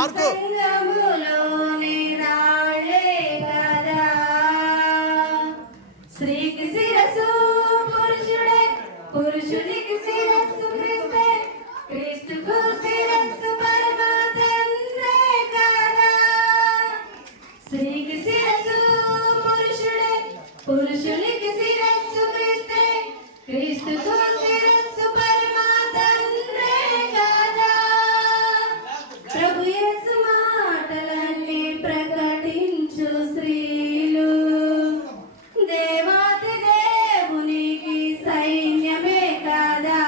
Mark స్త్రీకి శిరస్సు పురుషుడే, పురుషునికి శిరస్సు క్రీస్తే, క్రీస్తుకు శిరస్సు పరమ తండ్రే కదా. స్త్రీకి శిరస్సు పురుషుడే, పురుషునికి శిరస్సు క్రీస్తే, క్రీస్తుకు శిరస్సు పరమ తండ్రే కదా. ప్రభు యేసు మాటలన్నీ ప్రకటించు స్త్రీలు దేవాది దేవునికి సైన్యమే కదా.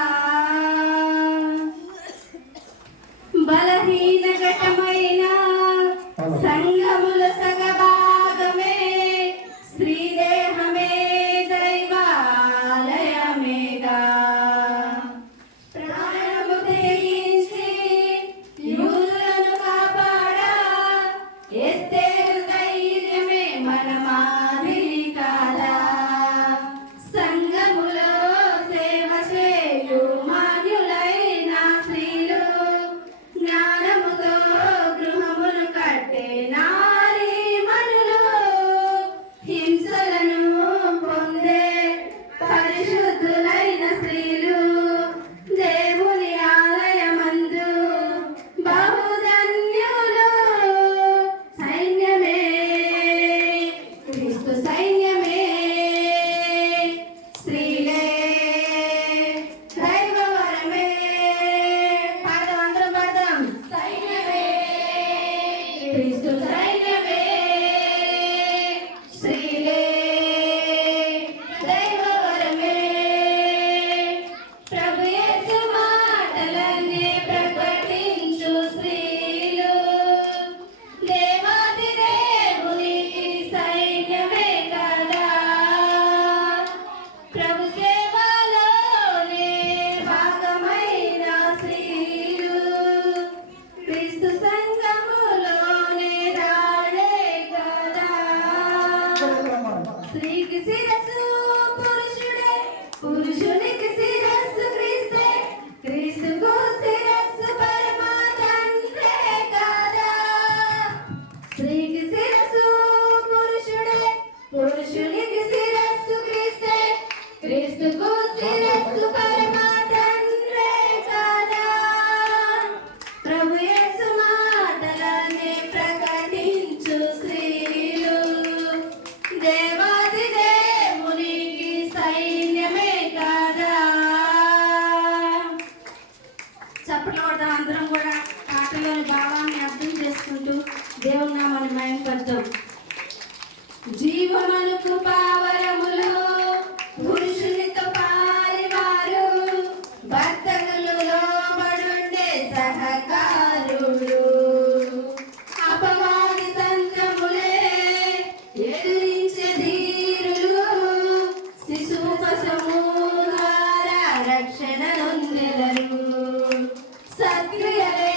బలహీన ఘటమైన సంఘముల సగభాగమే శ్రీదేహమే దైవాలయమేగా. ప్రాణము తెగించి యూదులను కాపాడా ఎస్తేరు ధైర్యమే మన మాదిరి కాదా. సంఘములో సేవ చేయు మాన్యులైన స్త్రీలు జ్ఞానముతో గృహమును కట్టే నారీమణులు హింసలను పొందే పరిశుద్ధులైన స్త్రీలు దేవుని ఆలయమందు బహుధన్యులు. సైన్యమే క్రీస్తు సైన్యమే స్త్రీలే దైవవరమే. పాడదాం, అందరం పాడదాం. సైన్యమే క్రీస్తు సైన్యమే స్త్రీలే దైవవరమే. ప్రభు యేసు మాటలన్నీ ప్రకటించు స్త్రీలు దేవాది దేవునికి సైన్యమే కదా. ప్రభు సేవలోనే భాగమైన స్త్రీలు క్రీస్తు సంఘములోనే రాళ్ళే కదా. స్త్రీకి శిరస్సు పురుషుడే, పురుషునికి శిరస్సు క్రీస్తే, క్రీస్తుకు శిరస్సు పరమ తండ్రే కదా. స్త్రీకి శిరస్సు పురుషుడే, పురుషునికి శిరస్సు క్రీస్తే, క్రీస్తుకు శిరస్సు పరమ తండ్రే కదా. ప్రభు యేసు మాటలన్నీ ప్రకటించు స్త్రీలు దేవాది దేవునికి సైన్యమే కదా. చప్పట్లు కొడదాం అందరం కూడా. పాటలోని భావాన్ని అర్థం చేసుకుంటూ దేవుని నామాన్ని మహిమపడతాం. జీవమను కృపావరములు పురుషునితో పాలివారు, భర్తకులు లోబడుండే సహకారుడు, అపవాది తంత్రములే ఎదిరించే ధీరులు, శిశుపశము ద్వారా రక్షణ నొందెదరు. సత్క్రియలే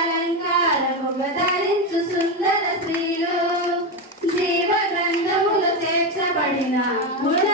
అలంకారముగా ధరించు సుందర స్త్రీలు జీవ గ్రంథములు చేర్చబడిన గుణ